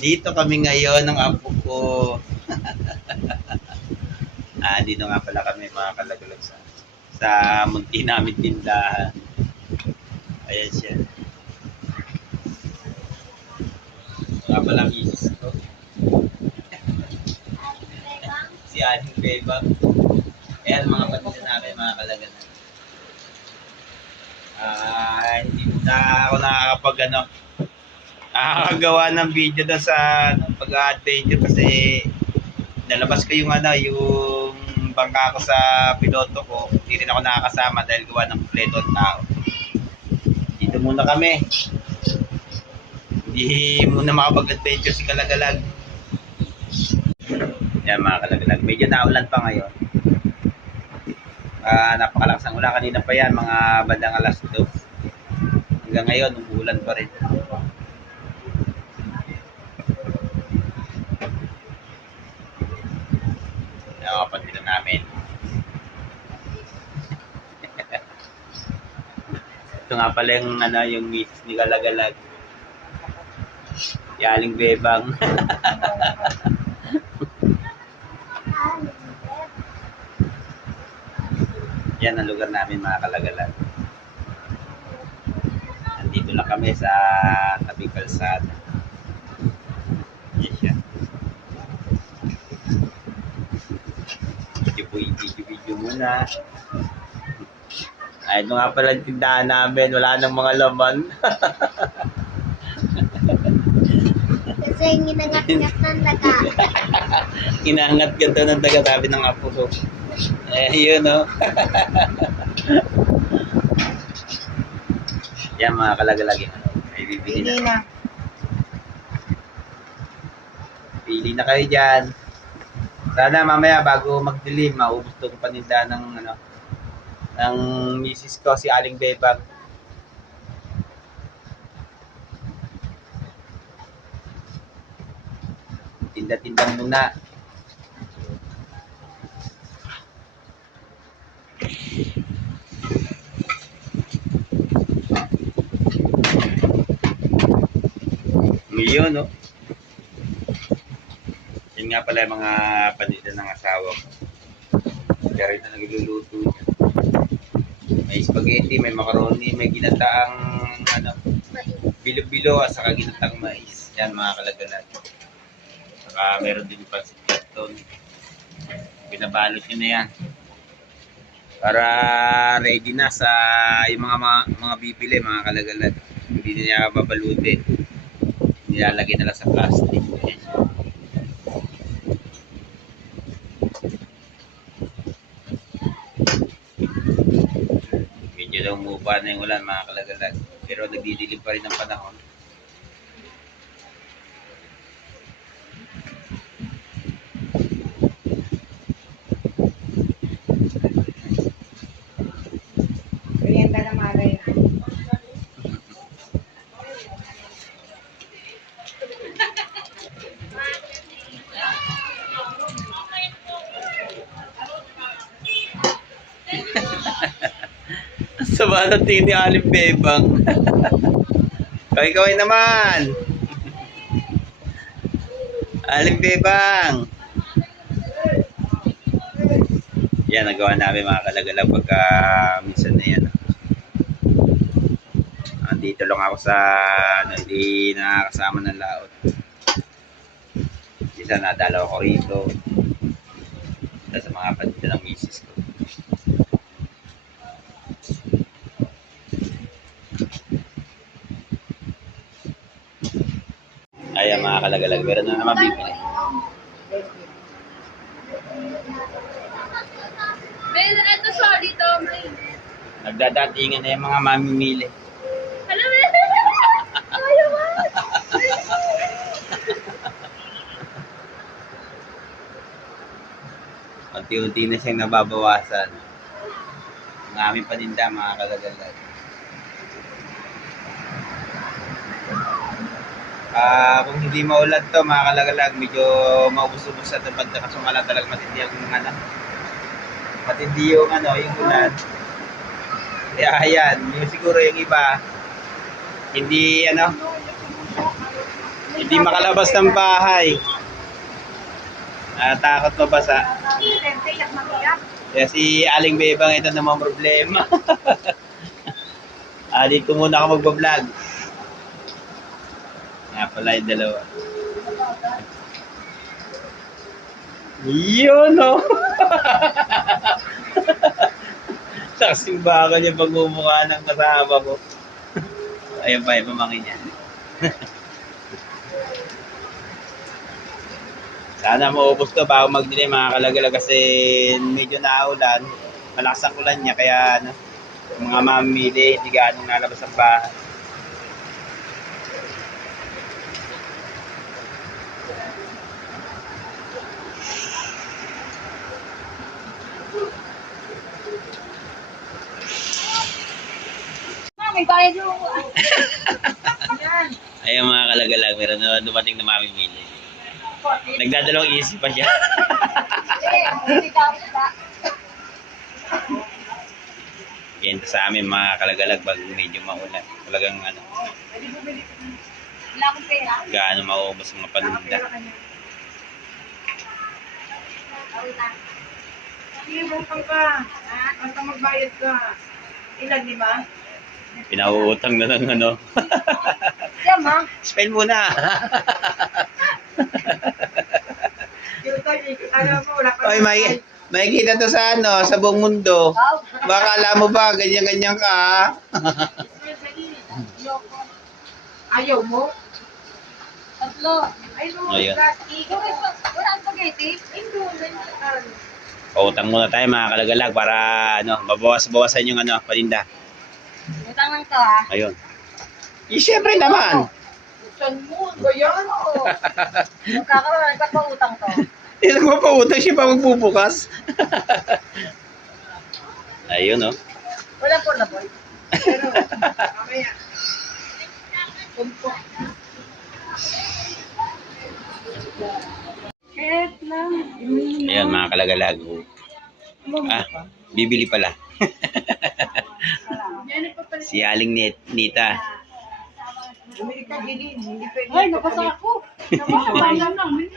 Dito kami ngayon ng apo ko. Dito nga pala kami mga kalagalag sa munti namin tindahan. Ayan siya. Nga pala misis ko. Si Aling Bebang. Ayan mga patita namin mga kalagalag. Hindi na ako nakakapag nakakagawa ng video doon sa pag-adventure kasi nalabas ko yung bangka ko sa piloto ko. Hindi rin ako nakakasama dahil gawa ng kumpleto ang tao. Dito muna kami. Hindi muna makapag-adventure si Kalagalag. Yan mga Kalagalag. Medyo naulan pa ngayon. Napakalakas ang ulan. Kanina pa yan, mga bandang alas 2. Hanggang ngayon, umuulan pa rin. Kapatid namin. Ito nga pala yung misis ni Kalagalag. Si Aling Bebang. Yan ang lugar namin mga Kalagalag. Nandito lang kami sa tabing kalsada. Yes siya. Video muna. Ito nga pala yung tindahan namin. Wala nang mga laman. Kasi ginangat-ngat ng daga. Inangat ganda ng daga, sabi ng apo ko. Yun o. Yan mga Kalagalag. May bibili na. Pili na kayo dyan. Sana mamaya bago magdilim, maubos itong paninda ng misis ko, si Aling Bebang. Tinda-tinda muna. Ngayon, no? Yan nga pala yung mga paninda ng asawa ko. Kaya rin na nagluluto niya. May spaghetti, may macaroni, may ginataang bilo-bilo at saka ginataang mais. Yan mga Kalagalag. Saka meron din pansit canton. Binabalot nyo na yan. Para ready na sa yung mga bibili mga Kalagalag. Hindi na niya babalutin. Nilalagay na lang sa plastic. Medyo daw umupa na yung ulan mga Kalagalag. Pero nagdidilim pa rin ang panahon. Merienda na Mare. Sa banat ni Aling Bebang. Kaway-kaway naman. Aling Bebang. Yan, nagawa namin mga Kalagalag pagka minsan na yan. Andito lang ako sa hindi nakakasama ng laot. Isa nadalaw ko rito. Sa mga patita ng misis ko. Ayan mga Kalagalag, meron na naman bibili. Ben, ito sorry to, may. Nagdadatingan na yung mga mamimili. Alam mo, ayaw mo. Unti-unti na siyang nababawasan. Ang aming paninda mga Kalagalag. Kung hindi maulan to mga Kalagalag, medyo maubos-ubos sa tabad na kasumala talaga matindi yung yung ulan. Kaya ayan, yung siguro yung iba hindi Hindi makalabas ng bahay. Takot mabasa. Kaya si Aling Bebang ito naman problema. Dito muna ako magbablog. Nga pala yung dalawa. Yun, no? Nakasimbakan niya pagmumukha ng kasama ko. Ayun pa, yung pamangkin niya. Sana maubos to bago magdilim mga kalagalag kasi medyo naulan. Malakas ang ulan niya kaya ano, yung mga mamili, hindi ganong nalabas ang bahay. May bayad yung... Ayun mga kalagalag, meron na dumating na mamimili. Nagdadalawang isip pa siya. Ganito sa amin mga kalagalag pag medyo maulan. Talagang ano, gaano maubos ang mga paninda. Utang ka. Basta magbayad ka. Ilan, 5? Pinauutang na ng ano. Yan, ma. Spell muna. Alam mo, wala ka. Oy, may kita to sa ano, sa buong mundo. Baka alam mo ba, ganyan-ganyan ka. Ayaw mo? Tatlo. Ayun. Wala ang spaghetti. Pautang muna tayo mga kalagalag para ano, mabawas-bawasan yung ano, paninda. Utang lang to ha. Ayun. Siyempre naman. Saan mo? Ba yan? Magkakaroon ka pa utang to. Nagpapautang siya pa magbubukas. Ayun, oh. Wala po na boy. Pero, mamaya. Kumpok. Kahit lang. Ayan mga kalagalag. Bibili pala. Si Aling Nita. Bumili ka, Gilin. Hindi pwede. Ay, napasa ako. Napasa namin.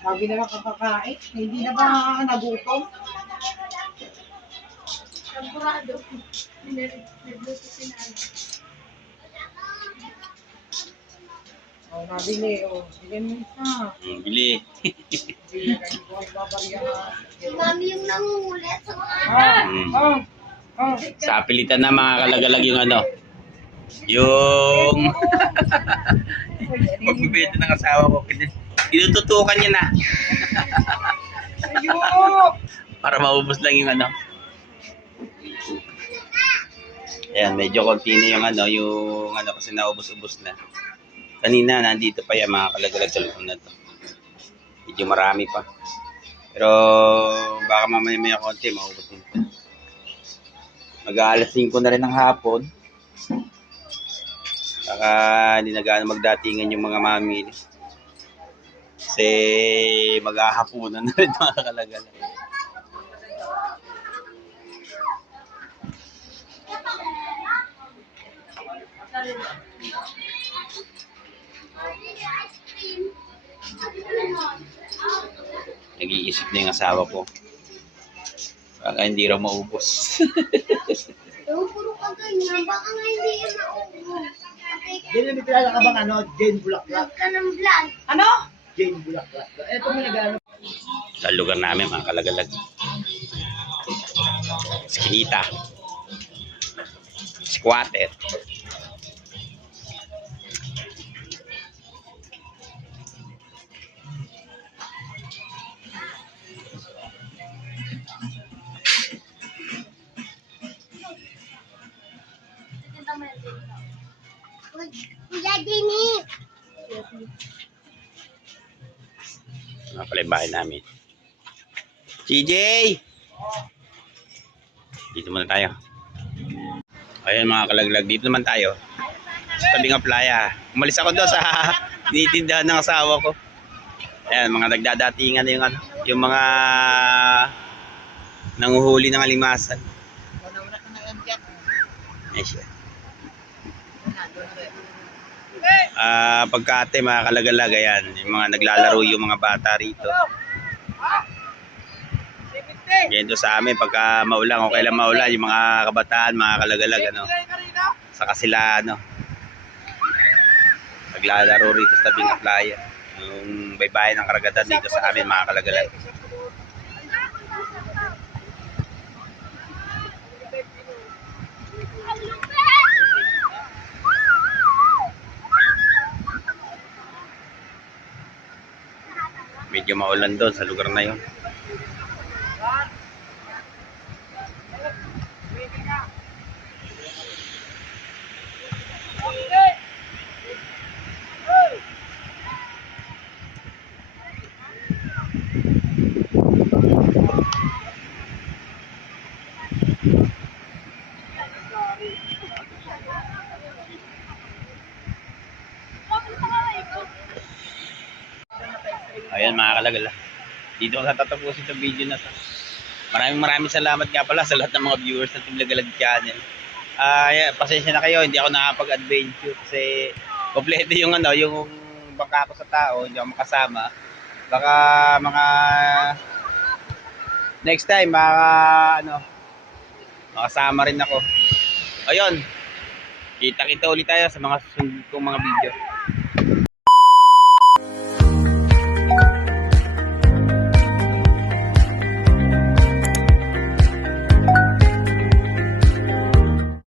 Lagi naman kakakain. Hindi na ba nagutom? Sigurado. Nagluto si Nana. Oh, nabili. Oh, bigyan mo isa. Bili. Bili ka, hindi ko ang babaryahan. Si Mami yung nangungulit sa mga Oh, oh. Sa pilitan na mga kalagalag yung ano. Yung pagbibenta ng asawa ko. Tinututukan niya na. Ayok! Para maubos lang yung ano. Ayan, medyo konti na yung ano kasi naubos-ubos na. Kanina, nandito pa yung mga kalagalag sa loob na to. Medyo marami pa. Pero, baka mamaya konti, maubos din ito. Mag-aalas 5 na rin ng hapon. Baka hindi na gaano magdatingan yung mga mamili. Kasi maghahapunan na rin mga kalagalag. Nag-iisip na yung asawa ko. Baka hindi raw maubos. puro ka ganyan. Baka nga hindi yan maubos. Yan yung kilala ka bang ano? Jane Bulaklak. Ka ng vlog. Ano? Jane Bulaklak. Ito mo nag-ano. Sa lugar namin mga kalagalag. Skinita. Squatter. Kuya Dini. Mga pala yung bahay namin. CJ! Dito muna tayo. Ayan mga kalaglag. Dito naman tayo. Sa tabing ng playa. Umalis ako doon sa tinitindahan ng asawa ko. Ayan, mga nagdadatingan na yung ano. Yung mga nanguhuli ng alimasan. Wala ka na yan dyan. Ayan siya. Pagkate mga kalagalag, ayan, yung mga naglalaro yung mga bata rito. Ganito sa amin pagka maulan, okay lang maulan, yung mga kabataan, mga kalagalag, ano, saka sila, ano, naglalaro rito sa tabing ng playa. Yung baybayin ng karagatan dito sa amin, mga kalagalag. Medyo maulan doon sa lugar na yun. Ayan mga kalagala. Dito ko tatapusin itong video na to. Maraming salamat nga pala sa lahat ng mga viewers ng Tiblagalag channel. Pasensya na kayo, hindi ako nakapag-adventure kasi kompleto yung ano, yung bangka ko sa tao, hindi ako makasama. Baka mga next time makasama rin ako. Ayun. Kita-kita ulit tayo sa mga susunod kong mga video.